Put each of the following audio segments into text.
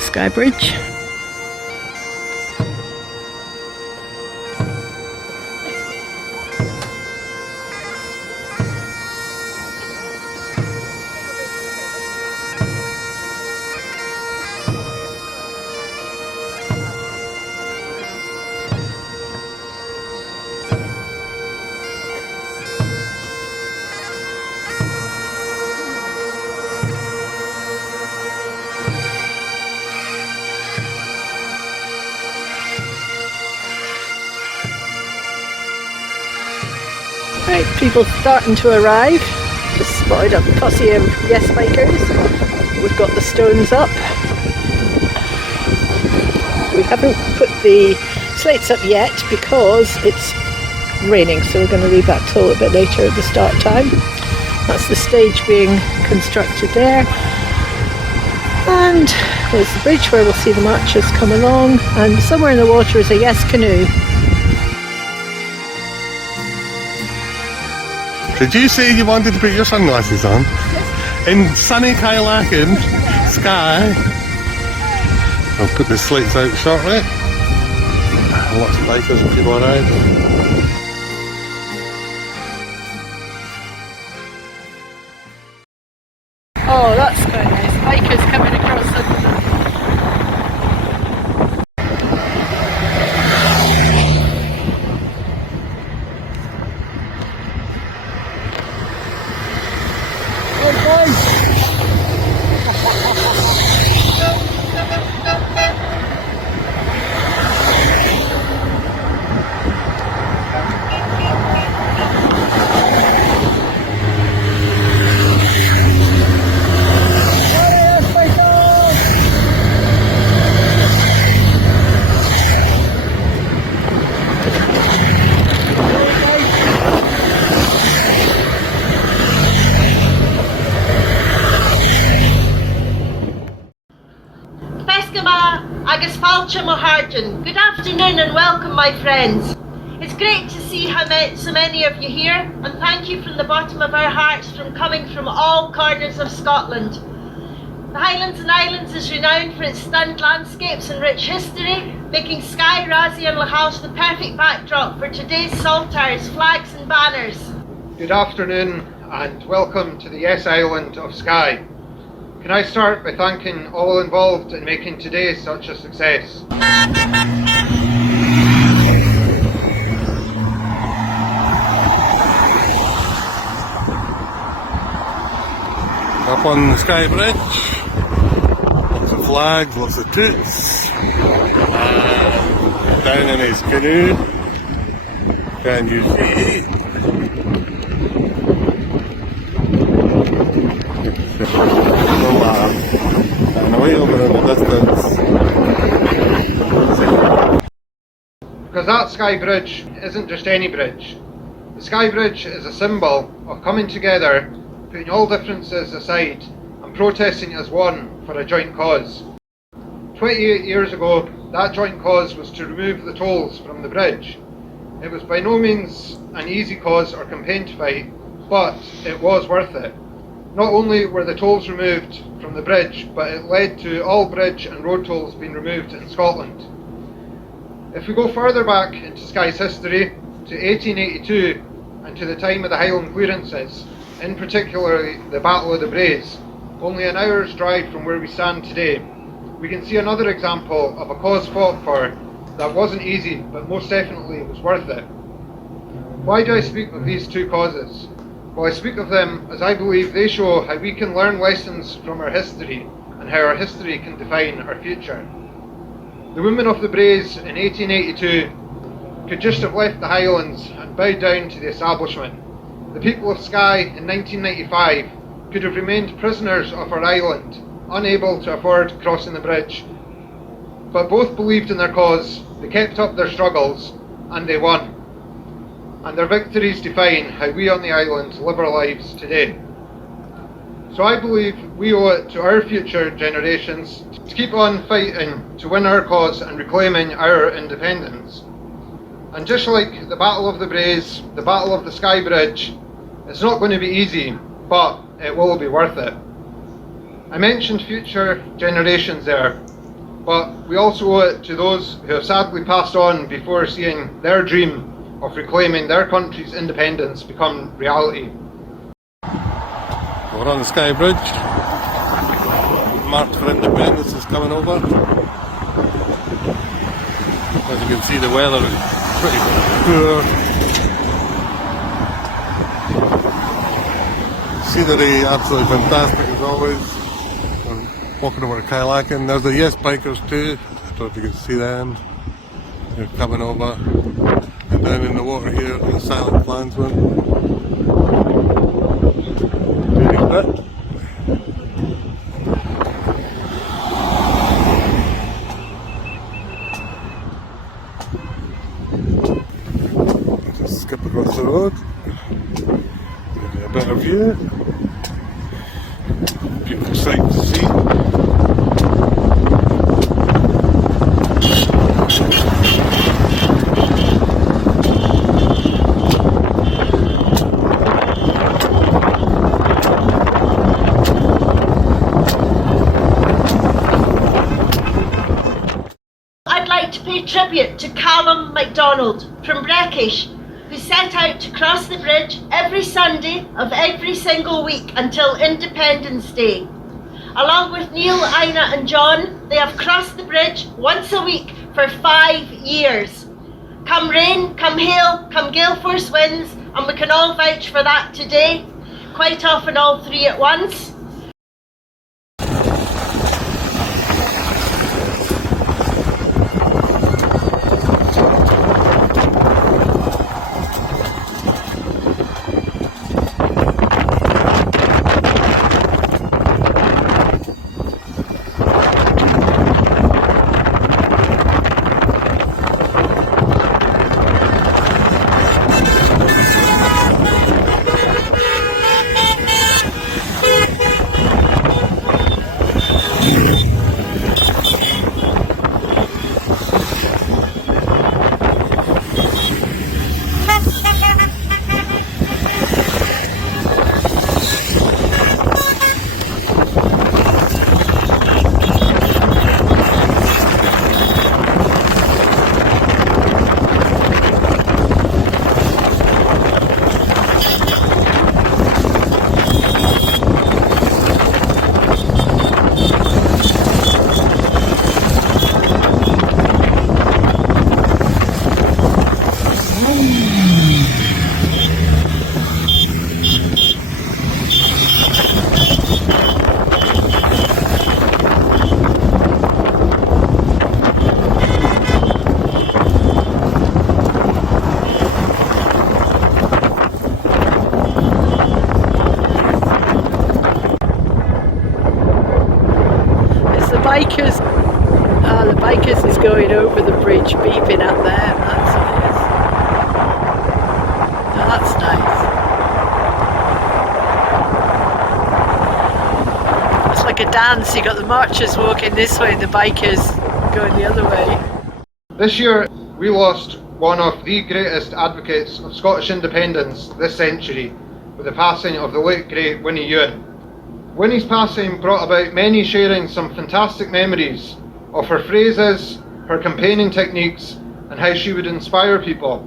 Skye Bridge. Right, people starting to arrive. Just spotted a posse of Yes bikers. We've got the stones up. We haven't put the slates up yet because it's raining, so we're going to leave that till a bit later at the start time. That's the stage being constructed there. And there's the bridge where we'll see the marchers come along, and somewhere in the water is a Yes canoe. Did you say you wanted to put your sunglasses on? Yes. In sunny Kyleakin, Skye. I'll put the slates out shortly. Lots of bikers and people around. Oh, that's quite nice. Bikers coming across the... Good afternoon and welcome, my friends. It's great to see so many of you here, and thank you from the bottom of our hearts for coming from all corners of Scotland. The Highlands and Islands is renowned for its stunned landscapes and rich history, making Skye, Skye and Lochalsh the perfect backdrop for today's saltires, flags and banners. Good afternoon and welcome to the Yes Island of Skye. Can I start by thanking all involved in making today such a success? Up on the Skye Bridge, lots of flags, lots of toots, down in his canoe, can you see? And away over in the distance. Because that Skye Bridge isn't just any bridge. The Skye Bridge is a symbol of coming together, putting all differences aside and protesting as one for a joint cause. 28 years ago, that joint cause was to remove the tolls from the bridge. It was by no means an easy cause or campaign to fight, but it was worth it. Not only were the tolls removed from the bridge, but it led to all bridge and road tolls being removed in Scotland. If we go further back into Skye's history, to 1882 and to the time of the Highland clearances, in particular the Battle of the Braes, only an hour's drive from where we stand today, we can see another example of a cause fought for that wasn't easy, but most definitely was worth it. Why do I speak of these two causes? Well, I speak of them as I believe they show how we can learn lessons from our history and how our history can define our future. The women of the Braes in 1882 could just have left the Highlands and bowed down to the establishment. The people of Skye in 1995 could have remained prisoners of our island, unable to afford crossing the bridge. But both believed in their cause, they kept up their struggles, and they won. And their victories define how we on the island live our lives today. So I believe we owe it to our future generations to keep on fighting to win our cause and reclaiming our independence. And just like the Battle of the Braes, the Battle of the Skye Bridge, it's not going to be easy, but it will be worth it. I mentioned future generations there. but we also owe it to those who have sadly passed on before seeing their dream of reclaiming their country's independence become reality. We're on the Skye Bridge. March for Independence is coming over. As you can see, the weather is pretty poor. Scenery absolutely fantastic as always. I'm walking over to Kyleakin. There's the Yes bikers too. I don't know if you can see them. They're coming over. And then in the water here, the Silent Clansman. Doing his bit. Just skip across the road. Give you a better view. Beautiful sight to see. I'd like to pay tribute to Callum MacDonald from Breckish, who set out to cross the bridge every Sunday of every single week until Independence Day. Along with Neil, Ina and John, they have crossed the bridge once a week for 5 years. Come rain, come hail, come gale force winds, and we can all vouch for that today, quite often all three at once. The bikers is going over the bridge, beeping at them. That's nice. That's nice. It's like a dance. You got the marchers walking this way and the bikers going the other way. This year we lost one of the greatest advocates of Scottish independence this century with the passing of the late great Winnie Ewan. Winnie's passing brought about many sharing some fantastic memories of her phrases, her campaigning techniques, and how she would inspire people.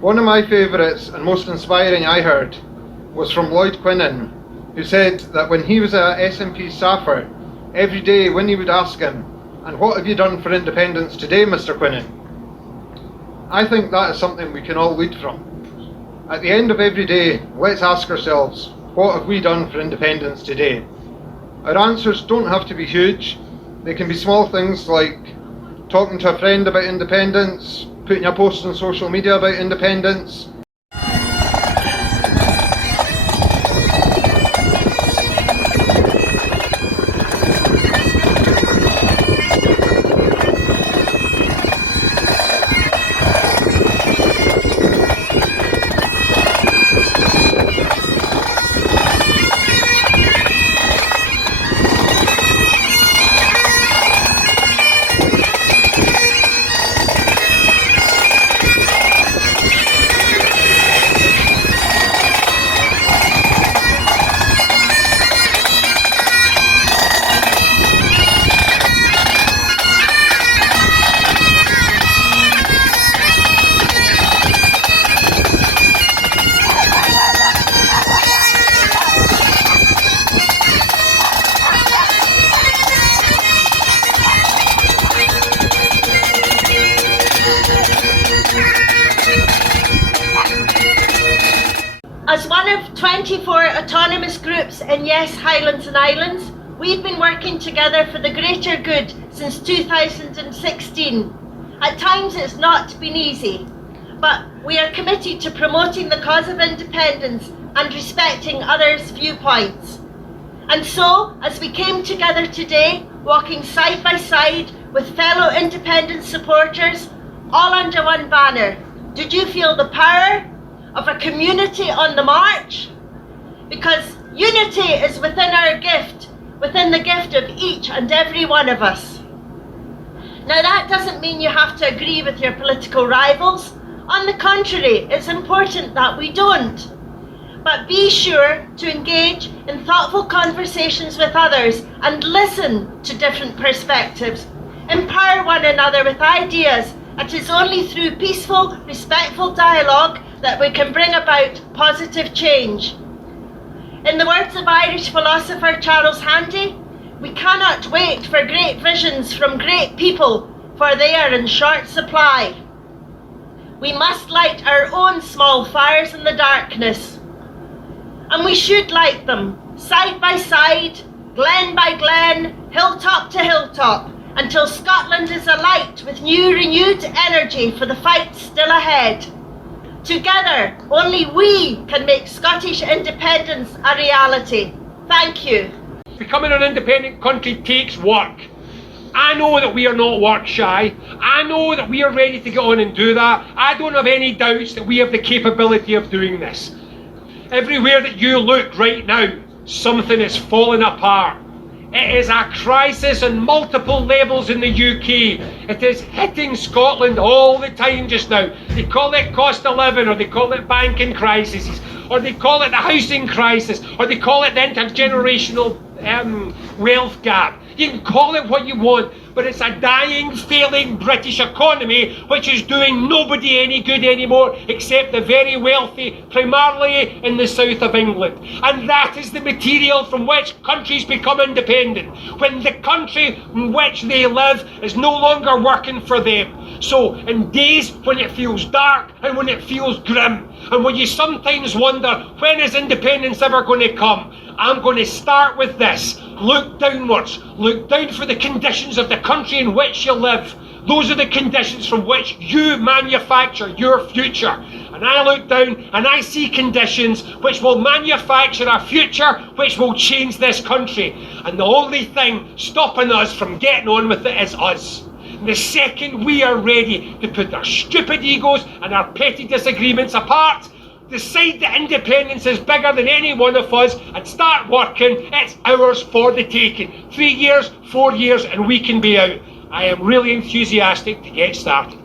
One of my favourites and most inspiring I heard was from Lloyd Quinnan, who said that when he was a SNP staffer, every day Winnie would ask him, "And what have you done for independence today, Mr. Quinnan?" I think that is something we can all lead from. At the end of every day, let's ask ourselves, what have we done for independence today? Our answers don't have to be huge. They can be small things like talking to a friend about independence, putting a post on social media about independence. in Yes Highlands and Islands, we've been working together for the greater good since 2016. At times it's not been easy, but we are committed to promoting the cause of independence and respecting others' viewpoints. And so, as we came together today, walking side by side with fellow independence supporters, all under one banner, did you feel the power of a community on the march? Because unity is within our gift, within the gift of each and every one of us. Now that doesn't mean you have to agree with your political rivals. On the contrary, it's important that we don't. But be sure to engage in thoughtful conversations with others and listen to different perspectives. Empower one another with ideas. It is only through peaceful, respectful dialogue that we can bring about positive change. In the words of Irish philosopher Charles Handy, we cannot wait for great visions from great people, for they are in short supply. We must light our own small fires in the darkness. And we should light them, side by side, glen by glen, hilltop to hilltop, until Scotland is alight with renewed energy for the fight still ahead. Together, only we can make Scottish independence a reality. Thank you. Becoming an independent country takes work. I know that we are not work shy. I know that we are ready to get on and do that. I don't have any doubts that we have the capability of doing this. Everywhere that you look right now, something is falling apart. It is a crisis on multiple levels in the UK. It is hitting Scotland all the time just now. They call it cost of living, or they call it banking crises, or they call it the housing crisis, or they call it the intergenerational wealth gap. You can call it what you want, but it's a dying, failing British economy which is doing nobody any good anymore except the very wealthy, primarily in the south of England. And that is the material from which countries become independent, when the country in which they live is no longer working for them. So in days when it feels dark and when it feels grim, and when you sometimes wonder, when is independence ever going to come? I'm going to start with this. Look downwards. Look down for the conditions of the country in which you live. Those are the conditions from which you manufacture your future. And I look down and I see conditions which will manufacture a future which will change this country. And the only thing stopping us from getting on with it is us. And the second we are ready to put our stupid egos and our petty disagreements apart, decide that independence is bigger than any one of us, and start working, it's ours for the taking. 3 years, 4 years, and we can be out. I am really enthusiastic to get started.